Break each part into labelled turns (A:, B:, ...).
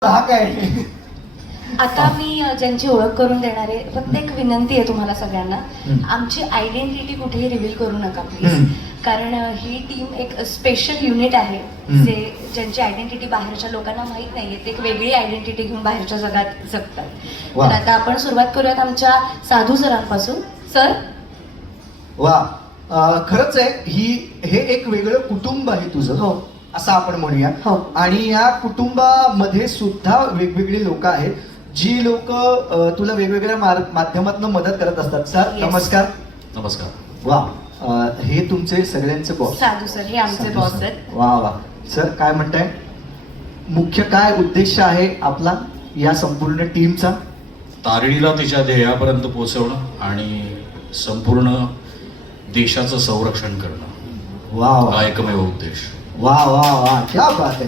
A: हा काय
B: आता मी ज्यांची ओळख करून देणार आहे, फक्त एक विनंती आहे तुम्हाला सगळ्यांना, आमची आयडेंटिटी कुठेही रिव्हील करू नका प्लीज. कारण ही टीम एक स्पेशल युनिट आहे ज्यांची आयडेंटिटी बाहेरच्या लोकांना माहीत नाहीये. ते एक वेगळी आयडेंटिटी घेऊन बाहेरच्या जगात जगतात. तर आता आपण सुरुवात करूयात आमच्या साधू सरांपासून. सर.
A: वा, खरंच आहे, हे एक वेगळं कुटुंब आहे तुझं.
B: हो,
A: असं आपण म्हणूया.
B: हो.
A: आणि या कुटुंबामध्ये सुद्धा वेगवेगळी लोक आहेत, जी लोक तुला वेगवेगळ्या माध्यमातून मदत करत असतात. सर नमस्कार.
C: नमस्कार.
A: वा, हे तुमचे सगळ्यांचे बॉस.
B: साधू सर हे आमचे बॉस आहेत.
A: वा वा. सर काय म्हणताय, मुख्य काय उद्देश आहे आपला या संपूर्ण टीमचा?
C: तारिणीला तिच्या ध्येयापर्यंत पोहोचवणं आणि संपूर्ण देशाचं संरक्षण करणं
A: वा वा.
C: हा एकमेव उद्देश.
A: वा वा वा, क्या बात आहे.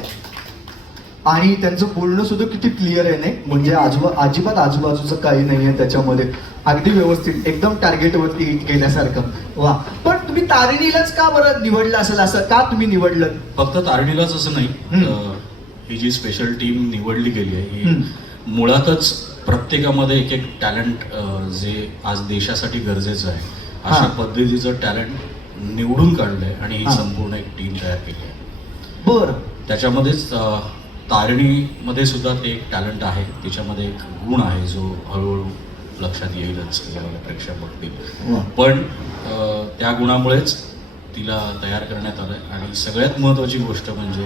A: आणि त्यांचं बोलणं सुद्धा किती क्लिअर आहे, नाही म्हणजे अजिबात आजूबाजूचं काही नाही आहे त्याच्यामध्ये. अगदी व्यवस्थित, एकदम टार्गेटवरती गेल्यासारखं. वा. पण तुम्ही तारिणीलाच का बरं निवडलं असेल, असं का तुम्ही निवडलं?
C: फक्त तारिणीलाच असं नाही, ही जी स्पेशल टीम निवडली गेली आहे ही मुळातच प्रत्येकामध्ये एक एक टॅलेंट जे आज देशासाठी गरजेचं आहे अशा पद्धतीचं टॅलेंट निवडून काढलंय आणि ही संपूर्ण एक टीम तयार केली आहे.
A: बरं.
C: त्याच्यामध्येच तारिणीमध्ये सुद्धा ते एक टॅलेंट आहे, तिच्यामध्ये एक गुण आहे जो हळूहळू लक्षात येईलच, प्रेक्षक बघतील. पण त्या गुणामुळेच तिला तयार करण्यात आलं. आणि सगळ्यात महत्त्वाची गोष्ट म्हणजे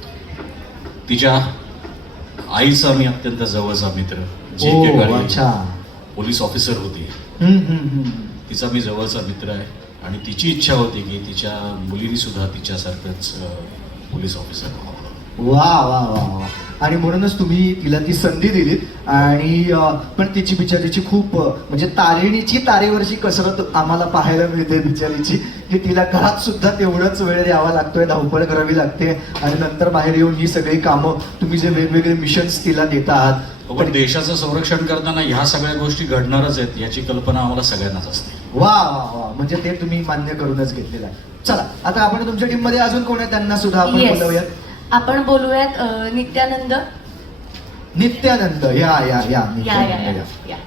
C: तिच्या आईचा मी अत्यंत जवळचा मित्र, जी एकेकाळी पोलीस ऑफिसर होती, तिचा मी जवळचा मित्र आहे. आणि तिची इच्छा होती की तिच्या मुलीने सुद्धा तिच्यासारखंच पोलीस ऑफिसर व्हावं.
A: वा वा वा वा. आणि म्हणूनच तुम्ही तिला ती संधी दिलीत. आणि पण तिची बिचारीची खूप म्हणजे तारिणीची तारेवरची कसरत आम्हाला पाहायला मिळते बिचारीची, की तिला घरात सुद्धा तेवढंच वेळ द्यावा लागतोय, धावपळ करावी लागते. आणि नंतर बाहेर येऊन ही सगळी कामं, तुम्ही जे वेगवेगळे मिशन्स तिला देत आहात.
C: पण देशाचं संरक्षण करताना ह्या सगळ्या गोष्टी घडणारच आहेत याची कल्पना आम्हाला सगळ्यांनाच असते.
A: वा वा वा. म्हणजे ते तुम्ही मान्य करूनच घेतलेलं आहे. चला, आता आपण तुमच्या टीम मध्ये अजून कोण आहे त्यांना सुद्धा आपण बोलवूयात.
B: आपण बोलूयात नित्यानंद.
A: नित्यानंद. या या या
B: या.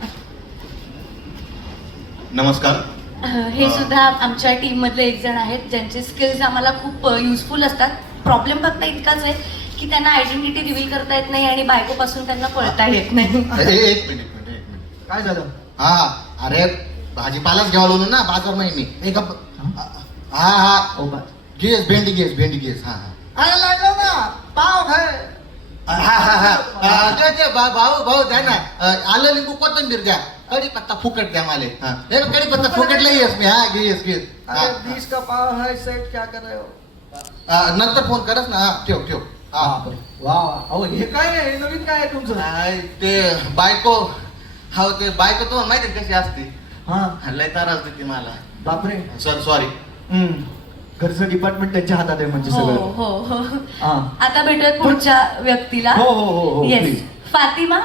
D: नमस्कार.
B: हे सुद्धा आमच्या टीम मधले एक जण आहेत ज्यांचे स्किल्स आम्हाला खूप युजफुल असतात. प्रॉब्लेम फक्त इतकाच आहे की त्यांना आयडेंटिटी रिव्हील करता येत नाही आणि बायकोपासून त्यांना पळता येत नाही.
D: एक मिनिट.
A: काय झालं?
D: हा, अरे भाजीपालाच घ्यावा लागलो ना, बाजार नाही मी. हा घेस, भेंडी घेस. हा
A: लागलं ना, पाव खाय.
D: भाऊ द्या ना, आलं लिंबू कोथिंबीर द्या, कढीपत्ता फुकट द्या मला. कढीपत्ता फुकटला येस मी. हा घेस.
A: 20 का पाव है सेट, क्या कर रहे हो?
D: नंतर फोन करस ना. ठेव.
A: वा वा. हे काय आहे, नवीन काय आहे तुमचं?
D: ते बायको, हो ते बायको तुम्हाला माहिती कशी असते.
A: हा,
D: लय त्रास देते मला.
A: बापरे.
D: Sir sorry.
A: घरचं डिपार्टमेंट त्यांच्या हातात आहे म्हणजे
B: हो
A: सगळं.
B: हो. आता भेटूयात पुढच्या व्यक्तीला.
A: हो.
B: येस. फातिमा.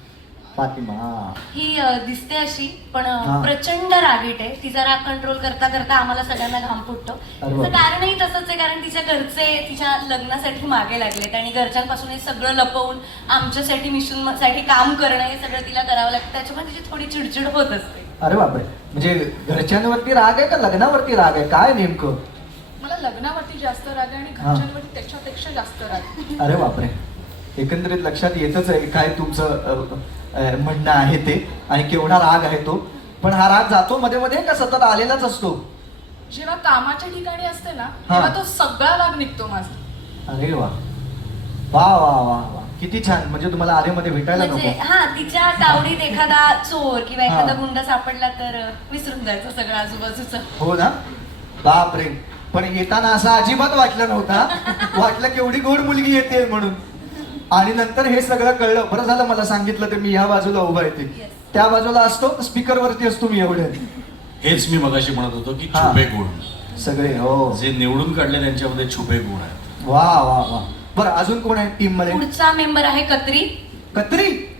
B: ही दिसते अशी, पण प्रचंड रागीट आहे. तिचा राग कंट्रोल करता करता आम्हाला सगळ्यांना घाम फुटतो. तिचं कारणही तसंच आहे, कारण तिच्या घरचे तिच्या लग्नासाठी मागे लागलेत आणि घरच्यांपासून हे सगळं लपवून आमच्यासाठी मिशन साठी काम करणं हे सगळं तिला करावं लागतं. त्याच्यामुळे तिची थोडी चिडचिड होत असते.
A: अरे बापरे. म्हणजे घरच्यांवरती राग आहे का लग्नावरती राग आहे, काय नेमकं?
E: मला लग्नावरती जास्त राग आहे आणि घरच्यांवरती त्याच्यापेक्षा जास्त राग.
A: अरे बापरे. एकंदरीत लक्षात येतच आहे काय तुमचं म्हणणं आहे ते आणि केवढा राग आहे तो. पण हा राग जातो मध्ये मध्ये का सतत आलेलाच असतो?
E: जेव्हा कामाच्या ठिकाणी असते ना तेव्हा तो सगळा राग निघतो माझा.
A: अरे वा वा वा वा वा. किती छान. म्हणजे तुम्हाला आरेमध्ये भेटायला
B: म्हणजे
A: नको.
B: तिच्या तावडीत एखादा चोर किंवा एखादा गुंड सापडला तर विसरून जायचं सगळं आजूबाजूचं.
A: हो ना. बापरे. पण येताना असं अजिबात वाटलं नव्हता. वाटलं केवढी गोड मुलगी येते म्हणून. आणि नंतर हे सगळं कळलं. बरं झालं मला सांगितलं ते. मी या बाजूला उभा येते, त्या बाजूला असतो, स्पीकर वरती असतो मी. एवढे
C: हेच मी मगाशी म्हणत होतो की छुपे गुण
A: सगळे. हो,
C: जे निवडून काढले त्यांच्यामध्ये छुपे गुण आहेत.
A: वा वा वा. बरं, अजून कोण आहे टीम मध्ये?
B: पुढचा मेंबर आहे कत्री.
A: कत्री.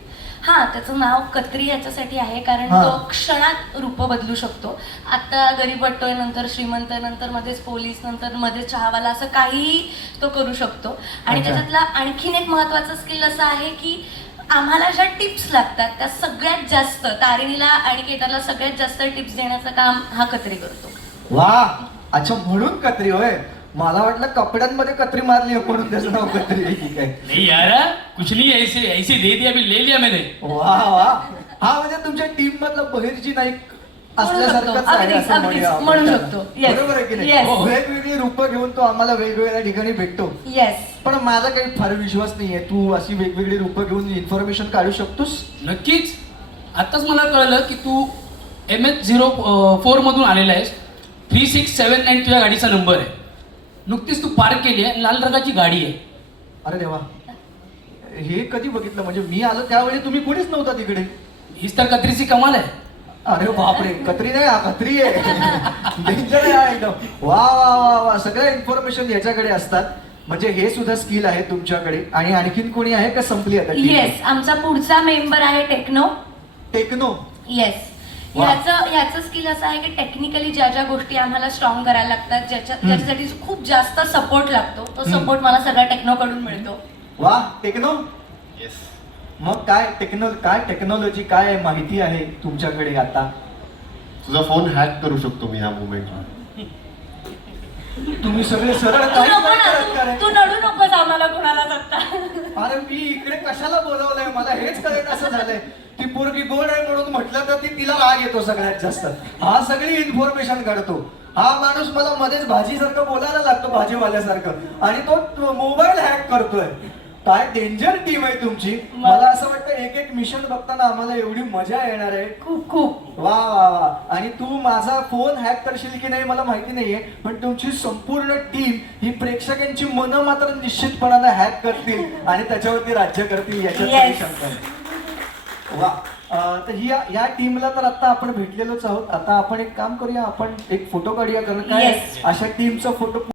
B: हा, त्याचं नाव कत्री याच्यासाठी आहे कारण
A: हा.
B: तो क्षणात रूप बदलू शकतो. आता गरीब वाटतोय, नंतर श्रीमंत, नंतर मध्येच पोलीस, नंतर मध्येच चहावाला, असं काहीही तो करू शकतो. आणि
A: अच्छा.
B: त्याच्यातला आणखीन एक महत्वाचं स्किल असं आहे की आम्हाला ज्या टिप्स लागतात त्या सगळ्यात जास्त तारिणीला आणि केदारला सगळ्यात जास्त टिप्स देण्याचं काम हा कत्री करतो.
A: वा, अच्छा म्हणून कत्री होय. मला वाटलं कपड्यांमध्ये कत्री मारली आहे म्हणून त्याचं नाव कत्री आहे की काय.
F: नहीं यार, कुछ नहीं, ऐसे ऐसे दे दिया, अभी ले लिया मैंने.
A: वा वा, हा म्हणजे तुमच्या टीम मधला बहिर्जी नाईक असल्यासारखंच आहे
B: अगदीच,
A: असं म्हणूया आपण
B: म्हणू
A: त्याला.
B: शकतो. Yes.
A: बरोबर आहे की नाही.
B: Yes.
A: वेगवेगळी रूपं घेऊन तो आम्हाला वेगवेगळ्या ठिकाणी भेटतो.
B: येस.
A: पण माझा काही फार विश्वास नाहीये तू अशी वेगवेगळी रूपं घेऊन इन्फॉर्मेशन काढू शकतोस.
F: नक्कीच. आताच मला कळलं की तू MH04 मधून आलेला आहेस. 3679 तुझ्या गाडीचा नंबर आहे. नुकतीच तू पार्क केली आहे, लाल रंगाची गाडी आहे.
A: अरे देवा, हे कधी बघितलं? म्हणजे मी आलो त्यावेळी तुम्ही कोणीच नव्हता तिकडे.
F: हीच तर कत्रीची कमाल आहे.
A: अरे बापरे, कत्री नाही हा कत्री आहे. डेंजर आहे हा एकदम. वा वा वा वा, सगळ्या इन्फॉर्मेशन याच्याकडे असतात. म्हणजे हे सुद्धा स्किल आहे तुमच्याकडे. आणि आणखीन कोणी आहे का संपली आता team?
B: येस, आमचा पुढचा मेंबर आहे टेक्नो.
A: टेक्नो.
B: येस.
A: वा.
B: ह्याचं स्किल असं आहे की टेक्निकली ज्या ज्या गोष्टी आम्हाला स्ट्रॉंग करायला लागतात, ज्याच्यासाठी खूप जास्त सपोर्ट लागतो, तो सपोर्ट मला सगळा टेक्नोकडून मिळतो.
A: वा, टेक्नो. मग काय टेक्नॉलॉजी काय माहिती आहे तुमच्याकडे आता?
G: तुझा फोन हॅक करू शकतो मी ह्या मुवमेंटला.
A: तुम्ही सगळे सरळ
B: तू
A: काहीच
B: नको
A: नाही
B: ना,
A: करत का रे?
B: तू नडू नकोस आम्हाला कोणाला सत्ता.
A: अरे मी इकडे कशाला बोलवलंय? मला हेच कळत असं झालंय. ती पोरगी गोड आहे म्हणून म्हटलं तर तिला राग येतो सगळ्यात जास्त. हा सगळी इन्फॉर्मेशन काढतो. हा माणूस मला मध्येच भाजीसारखं बोलायला लागतो, भाजीवाल्यासारखं, आणि तो मोबाईल हॅक करतोय. काय डेंजर टीम आहे तुमची. मला असं वाटतं एक एक मिशन बघताना आम्हाला एवढी मजा येणार आहे.
B: खूप खूप.
A: वा वा वा. आणि तू माझा फोन हॅक करशील की नाही मला माहिती नाहीये, पण तुमची संपूर्ण टीम ही प्रेक्षकांची मनं मात्र निश्चितपणाने हॅक करतील आणि त्याच्यावरती राज्य करतील याच्यात काही
B: Yes.
A: शंका नाही. वा. तर या टीमला तर आता आपण भेटलेलोच आहोत. आता आपण एक काम करूया, आपण एक फोटो काढूया, कारण काय
B: Yes.
A: अशा टीमचा फोटो